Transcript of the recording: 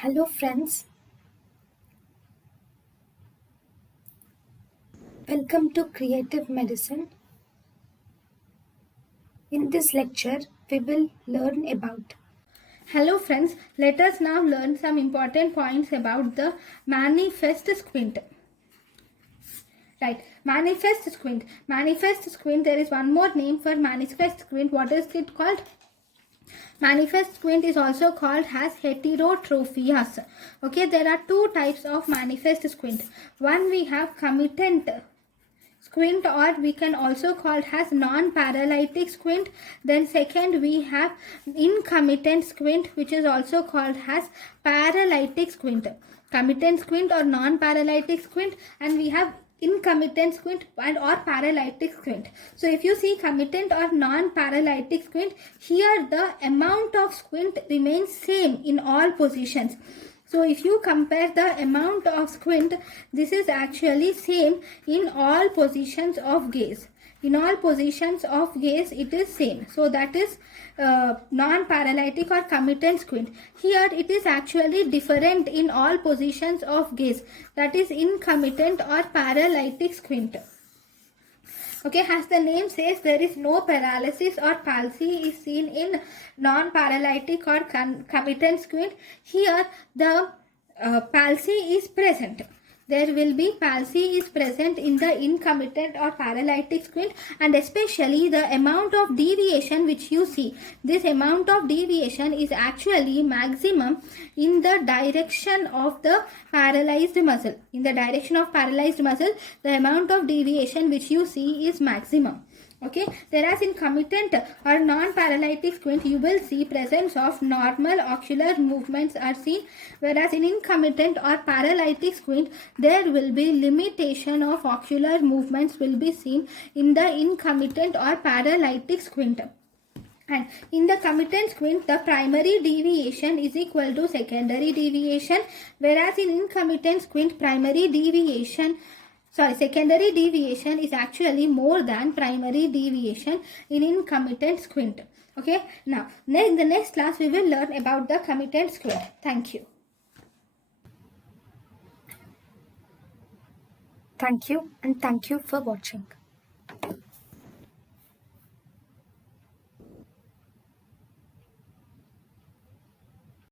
Hello friends, welcome to Creative Medicine. In this lecture, we will learn about. Hello friends, let us now learn some important points about the manifest squint. Right, manifest squint. Manifest squint, there is one more name for manifest squint. What is it called? Manifest squint is also called as heterotrophias. Okay, there are two types of manifest squint. One, we have committant squint, or we can also call it as non-paralytic squint. Then second, we have incommittant squint, which is also called as paralytic squint. Committant squint or non-paralytic squint, and we have incommittant squint and or paralytic squint. So if you see committant or non-paralytic squint, here the amount of squint remains same in all positions. So if you compare the amount of squint, this is actually same in all positions of gaze. In all positions of gaze, it is same. So that is non-paralytic or committant squint. Here it is actually different in all positions of gaze. That is incommittant or paralytic squint. Okay, as the name says, there is no paralysis or palsy is seen in non-paralytic or committant squint. Here the palsy is present. There will be palsy is present in the incommittant or paralytic squint, and especially the amount of deviation which you see. This amount of deviation is actually maximum in the direction of the paralyzed muscle. In the direction of paralyzed muscle, the amount of deviation which you see is maximum. Okay, whereas in committant or non-paralytic squint, you will see presence of normal ocular movements are seen, whereas in incommittant or paralytic squint, there will be limitation of ocular movements will be seen in the incommittant or paralytic squint. And in the committant squint, the primary deviation is equal to secondary deviation, whereas in incommittant squint, secondary deviation is actually more than primary deviation in incommittant squint. Okay, now in the next class we will learn about the committant squint. Thank you. Thank you and thank you for watching.